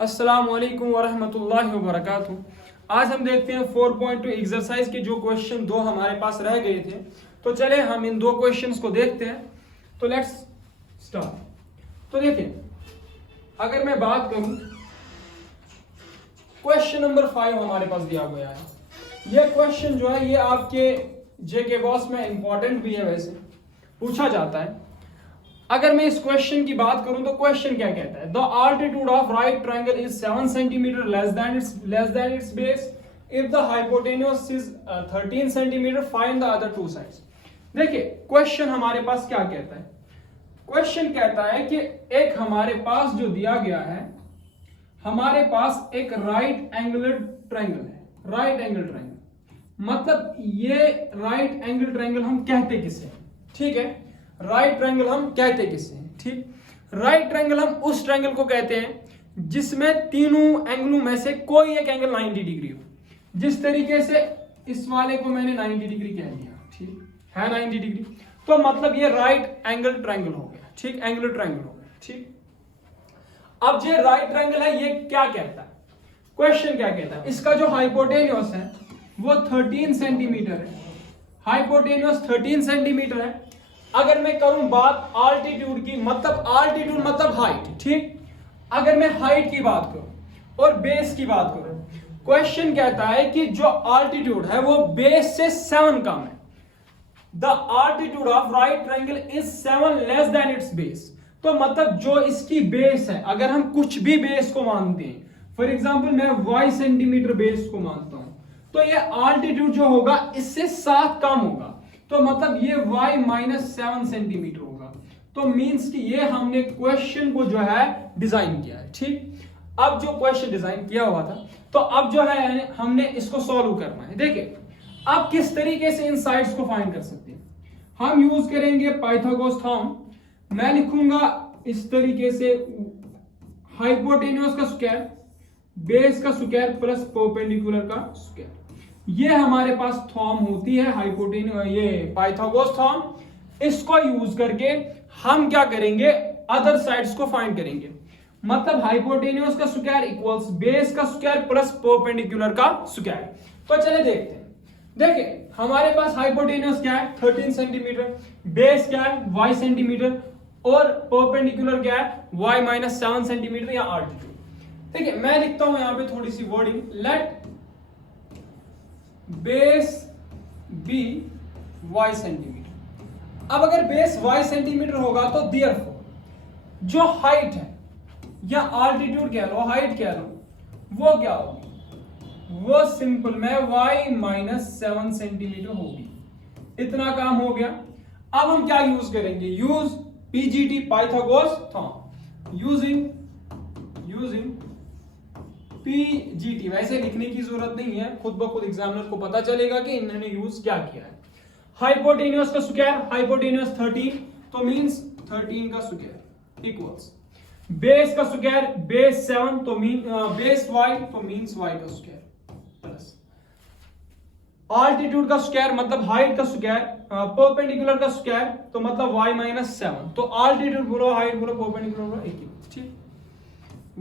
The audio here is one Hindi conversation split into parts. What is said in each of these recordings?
अस्सलाम वालेकुम वरहमतुल्लाहि वबरकातुहू। आज हम देखते हैं 4.2 एक्सरसाइज के जो क्वेश्चन दो हमारे पास रह गए थे। तो चले हम इन दो क्वेश्चंस को देखते हैं। तो लेट्स स्टार्ट। तो देखिए, अगर मैं बात करूं, क्वेश्चन नंबर 5 हमारे पास दिया गया है। यह क्वेश्चन जो है ये आपके जेके बॉस में इंपॉर्टेंट भी है, वैसे पूछा जाता है। अगर मैं इस क्वेश्चन की बात करूं तो क्वेश्चन क्या कहता है, the altitude of right triangle is 7 centimetre less than it's base if the hypotenuse is 13 centimetre, find the other two sides. देखिए, क्वेश्चन हमारे पास क्या कहता है। क्वेश्चन कहता है कि एक हमारे पास जो दिया गया है, हमारे पास एक राइट एंगल ट्रायंगल है। राइट एंगल ट्रायंगल मतलब ये राइट एंगल ट्रायंगल हम कहते किसे, ठीक है, राइट ट्रायंगल हम कहते किसे हैं, ठीक। राइट ट्रायंगल हम उस ट्रायंगल को कहते हैं जिसमें तीनों एंगलों में से कोई एक एंगल 90 डिग्री हो। जिस तरीके से इस वाले को मैंने 90 डिग्री कह दिया, ठीक है, 90 डिग्री, तो मतलब ये राइट एंगल ट्रायंगल हो गया, ठीक, एंगल ट्रायंगल हो गया, ठीक। अब ये राइट ट्रायंगल है, ये क्या कहता है, क्वेश्चन क्या कहता है, इसका जो हाइपोटेन्यूज है वो 13 सेंटीमीटर है। हाइपोटेन्यूज 13 सेंटीमीटर है। अगर मैं करूं बात आल्टीट्यूड की, मतलब आल्टीट्यूड मतलब हाइट, ठीक। अगर मैं हाइट की बात करूं और बेस की बात करूं, क्वेश्चन कहता है कि जो आल्टीट्यूड है वो बेस से 7 कम है। The altitude of right triangle is 7 less than it's base. तो मतलब जो इसकी बेस है, अगर हम कुछ भी बेस को मानते हैं, फॉर एग्जाम्पल मैं y सेंटीमीटर बेस को मानता हूं, तो ये आल्टीट्यूड जो होगा इससे 7 कम होगा। तो मतलब ये y माइनस 7 सेंटीमीटर होगा। तो मींस कि ये हमने क्वेश्चन को जो है डिजाइन किया है, ठीक। अब जो क्वेश्चन डिजाइन किया हुआ था, तो अब जो है हमने इसको सॉल्व करना है। देखिए, अब किस तरीके से इन साइड्स को फाइंड कर सकते हैं, हम यूज करेंगे पाइथागोरस थ्योरम। मैं लिखूंगा इस तरीके से, हाइपोटेन्यूज का स्क्वायर, बेस का स्क्वायर प्लस परपेंडिकुलर का स्क्वायर। ये हमारे पास थ्योरम होती है हाइपोटेन्यूज, ये पाइथागोरस थ्योरम। इसको यूज करके हम क्या करेंगे, अदर साइड्स को फाइंड करेंगे। मतलब हाइपोटेन्यूज का स्क्वायर इक्वल्स बेस का स्क्वायर प्लस परपेंडिकुलर का स्क्वायर। तो चले देखते हैं। देखिए, हमारे पास हाइपोटेन्यूज क्या है 13 सेंटीमीटर, बेस क्या है y सेंटीमीटर, और परपेंडिकुलर क्या है y माइनस 7 सेंटीमीटर या आल्टीट्यूड। ठीक है, मैं लिखता हूं यहां पे थोड़ी सी wording, let base be y centimetre. अब अगर बेस y सेंटीमीटर होगा तो देयरफॉर जो हाइट है या आल्टीट्यूड कह लो, हाइट कह लो, वो क्या होगी, वो सिंपल में y माइनस 7 सेंटीमीटर होगी। इतना काम हो गया। अब हम क्या यूज करेंगे, use PGT Pythagoras theorem, using PGT. वैसे लिखने की जरूरत नहीं है, खुद ब खुद एग्जामिनर को पता चलेगा कि इन्होंने यूज क्या किया है। हाइपोटेन्यूज का स्क्वायर, हाइपोटेन्यूज 13, तो मींस 13 का स्क्वायर इक्वल्स बेस का स्क्वायर, बेस 7, तो मीन बेस y, तो मींस y का स्क्वायर प्लस आल्टीट्यूड का स्क्वायर मतलब हाइट का स्क्वायर, परपेंडिकुलर का स्क्वायर, तो मतलब y माइनस 7। तो आल्टीट्यूड बोलो, हाइट बोलो, परपेंडिकुलर बोलो, एक ही, ठीक।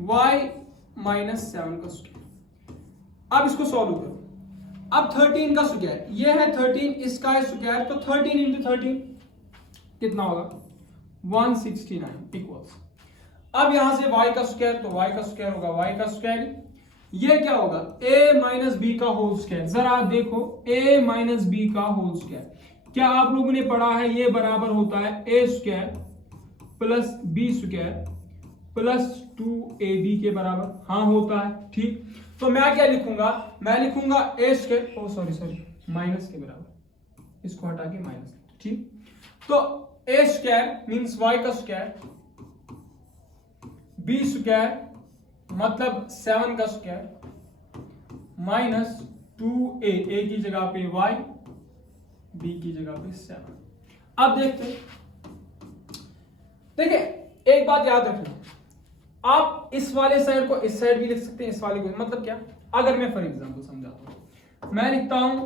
y माइनस 7 का स्क्वायर। अब इसको सॉल्व करो। अब 13 का स्क्वायर, ये है 13, इसका है स्क्वायर, तो 13 इंटू 13 कितना होगा 169 इक्वल्स। अब यहां से y का स्क्वायर, तो y का स्क्वायर होगा y का स्क्वायर। ये क्या होगा a माइनस बी का होल स्क्वायर। जरा देखो, a माइनस बी का होल स्क्वायर, क्या आप लोगों ने पढ़ा है, ये बराबर होता है a square plus b square plus 2ab के बराबर। हाँ होता है, ठीक। तो मैं क्या लिखूंगा, मैं लिखूंगा a square, oh sorry minus के बराबर, इसको हटा के माइनस, ठीक। तो a स्क्वायर मींस y का स्क्वायर, b स्क्वायर मतलब 7 का स्क्वायर माइनस 2a, a की जगह पे y, b की जगह पे 7। अब देखते हैं। देखिए, एक बात याद रखना, आप इस वाले साइड को इस साइड भी लिख सकते हैं, इस वाले को, मतलब क्या, अगर मैं फॉर एग्जांपल समझाता हूं, मैं लिखता हूं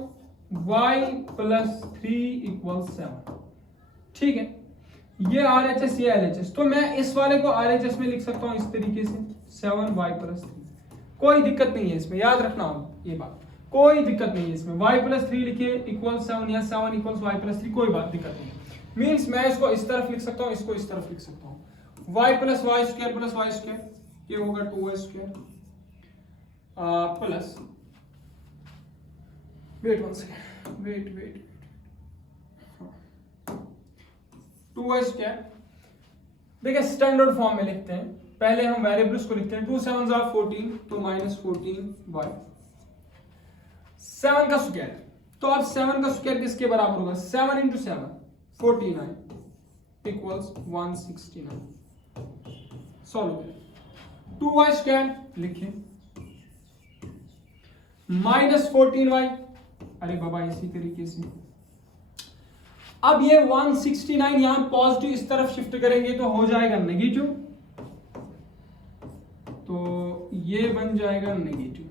y प्लस 3 इक्वल 7, ठीक है। ये RHS ये LHS, तो मैं इस वाले को RHS में लिख सकता हूं इस तरीके से 7y+3। कोई दिक्कत नहीं है इसमें, याद रखना आप ये बात, कोई दिक्कत नहीं है इसमें। y+3 लिखिए इक्वल 7 या 7 इक्वल y+3, कोई बात दिक्कत नहीं है। मीन्स मैं इसको इस तरफ लिख सकता हूँ, इसको इस तरफ लिख सकता हूँ। y+y² ये होगा 2y² प्लस वेट 2y²। देखिए स्टैंडर्ड फॉर्म में लिखते हैं, पहले हम वेरिएबल्स को लिखते हैं। 2 7 are 14 तो -14y। 7 का स्क्वायर, तो अब 7 का स्क्वायर किसके बराबर होगा? 7 × 7 49 इक्वल्स 169। सॉल्व करें। 2y² लिखिए -14y, अरे बाबा इसी तरीके से। अब ये 169 यहां पॉजिटिव इस तरफ शिफ्ट करेंगे तो हो जाएगा नेगेटिव, तो ये बन जाएगा नेगेटिव।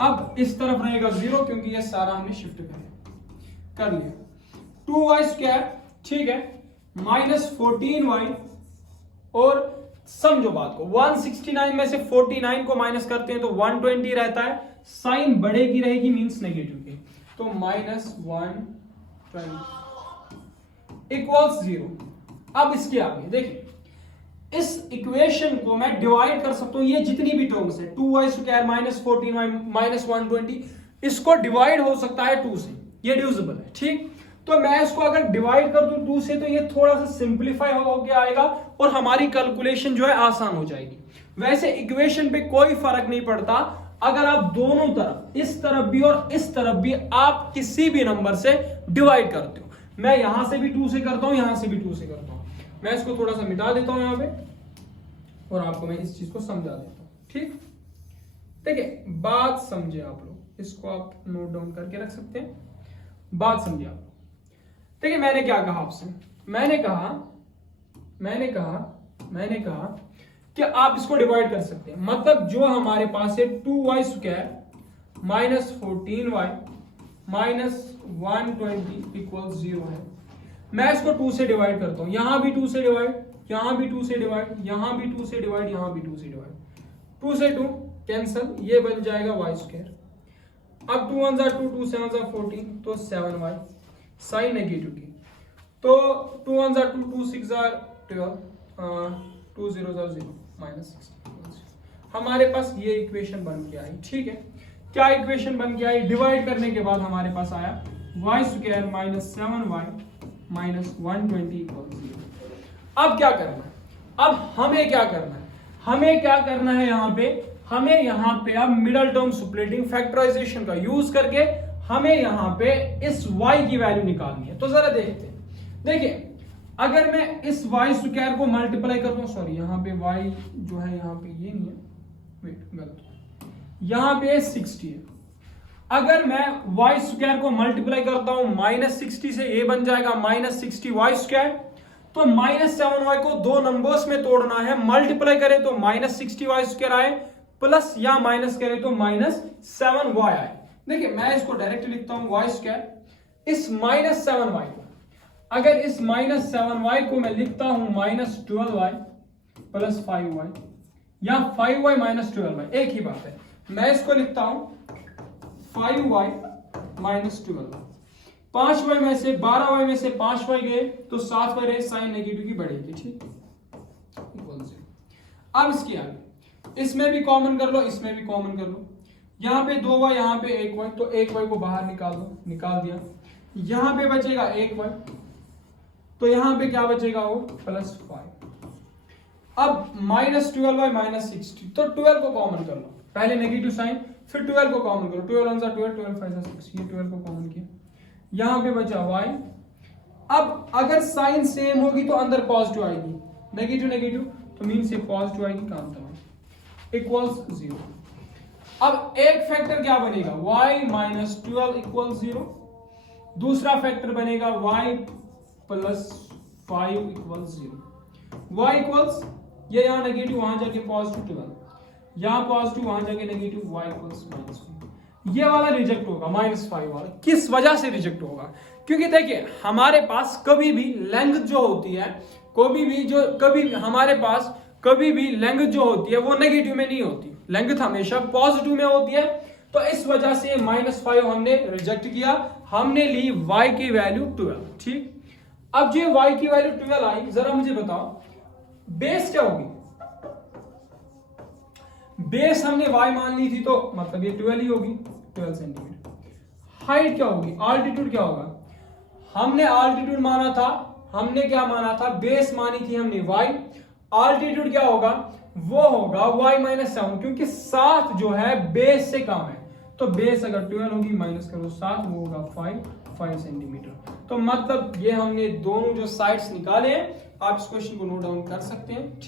अब इस तरफ रहेगा 0 क्योंकि ये सारा हमने शिफ्ट कर लिया। 2y², ठीक है, -14y, और समझो बात को, 169 में से 49 को माइनस करते हैं तो 120 रहता है, साइन बढ़ेगी रहेगी मींस नेगेटिव की, तो -120 इक्वल्स 0। अब इसके आगे देखिए, इस इक्वेशन को मैं डिवाइड कर सकता हूं, ये जितनी भी टर्म्स है 2y² -14y -120, इसको डिवाइड हो सकता है 2 से, ये डिविजिबल है, ठीक। तो मैं इसको अगर डिवाइड कर दूं 2 से तो ये थोड़ा सा सिंप्लीफाई होकर आएगा और हमारी कैलकुलेशन जो है आसान हो जाएगी। वैसे इक्वेशन पे कोई फर्क नहीं पड़ता, अगर आप दोनों तरफ, इस तरफ भी और इस तरफ भी, आप किसी भी नंबर से डिवाइड करते हो। मैं यहां से भी 2 से करता हूं, यहां से भी 2 से करता हूं। मैं इसको थोड़ा सा मिटा देता हूं यहां पे और आपको मैं इस चीज को समझा देता हूं, ठीक। देखिए बात समझे आप लोग, इसको आप नोट डाउन करके रख सकते हैं, बात समझे आप। देखिए मैंने क्या कहा आपसे, मैंने कहा कि आप इसको डिवाइड कर सकते हैं, मतलब जो हमारे पास है 2y² -14y -120 इक्वल 0 है। मैं इसको 2 से डिवाइड करता हूं, यहां भी 2 से डिवाइड, यहां भी 2 से डिवाइड, यहां भी 2 से डिवाइड, यहां भी 2 से डिवाइड, 2 से 2 कैंसल, ये बन जाएगा y²। अब 2 1 2 2 7 14 तो 7y, साइन नेगेटिव की, तो 2 1 2 2 6 12 2 0 0 -16। हमारे पास ये इक्वेशन बन के आई, ठीक है। क्या इक्वेशन बन के आई? डिवाइड करने के बाद हमारे पास आया y² -7y -120 इक्वल 0। अब क्या करना है? अब हमें क्या करना है? हमें यहाँ पे अब मिडल टर्म सुपरलेटिंग फैक्टराइजेशन का यूज करके हमें यहाँ पे इस y की वैल्यू निकालनी है। तो जरा देखते हैं। देखिए अगर मैं इस y² को मल्टीप्लाई करता हूं, सॉरी यहाँ पे y जो है यहाँ पे ये नहीं है, वेट गलत, यहाँ पे 60 है। अगर मैं y² को मल्टीप्लाई करता हूं -60 से, ये बन जाएगा -60y²। तो -7y को दो नंबर्स में तोड़ना है, मल्टीप्लाई करें तो -60y² आए, प्लस या माइनस करें तो -7y आए। देखिए मैं इसको डायरेक्ट लिखता हूं y², इस -7y को, अगर इस -7y को मैं लिखता हूं -12y प्लस 5y या 5y -12y, एक ही बात है। मैं इसको लिखता हूं 5y -12, 5y में से 12y में से 5y गए तो 7y रहे, साइन नेगेटिव की बढ़ेगी, ठीक। अब इसकी आगे इसमें भी कॉमन कर लो, इसमें भी कॉमन कर लो, यहाँ पे 2y, यहाँ पे 1y, तो 1y को बाहर निकाल दो, निकाल दिया। यहाँ पे बचेगा 1y, तो यहाँ पे क्या बचेगा वो +5। अब -12y -60, तो 12 को कॉमन कर लो, पहले नेगेटिव साइन फिर 12 को कॉमन करो, 12 1 12 12 5 6, ये 12 को कॉमन किया, यहाँ पे बचा y। अब अगर साइन सेम होगी तो अंदर पॉजिटिव आएगी, नेगेटिव नेगेटिव तो मीन्स ये पॉजिटिव आएगी, काम तमाम, इक्वल्स 0। अब एक फैक्टर क्या बनेगा, y -12 इक्वल 0, दूसरा फैक्टर बनेगा y +5 इक्वल 0। y इक्वल्स, ये यहां नेगेटिव वहां जाके पॉजिटिव 12, यहां पॉजिटिव वहां जाके नेगेटिव, y इक्वल्स -5। ये वाला रिजेक्ट होगा, -5 वाला। किस वजह से रिजेक्ट होगा? क्योंकि देखिए हमारे पास कभी भी लेंथ जो होती है, कभी हमारे पास कभी भी लेंथ जो होती है वो नेगेटिव में नहीं होती, लेंथ हमेशा पॉजिटिव में होती है। तो इस वजह से -5 हमने रिजेक्ट किया, हमने ली y की वैल्यू 12। ठीक, अब जो y की वैल्यू 12 आई, जरा मुझे बताओ बेस क्या होगी? बेस हमने y मान ली थी तो मतलब ये 12 ही होगी, 12 सेंटीमीटर। हाइट क्या होगी? आल्टीट्यूड क्या होगा? हमने आल्टीट्यूड माना था, हमने क्या माना था? बेस मानी थी हमने y। आल्टीट्यूड क्या होगा? वो होगा y-7, क्योंकि 7 जो है बेस से कम है, तो बेस अगर 12 होगी माइनस करो 7, वो होगा 5 सेंटीमीटर। तो मतलब ये हमने दोनों जो साइड्स निकाले हैं, आप इस क्वेश्चन को नोट डाउन कर सकते हैं।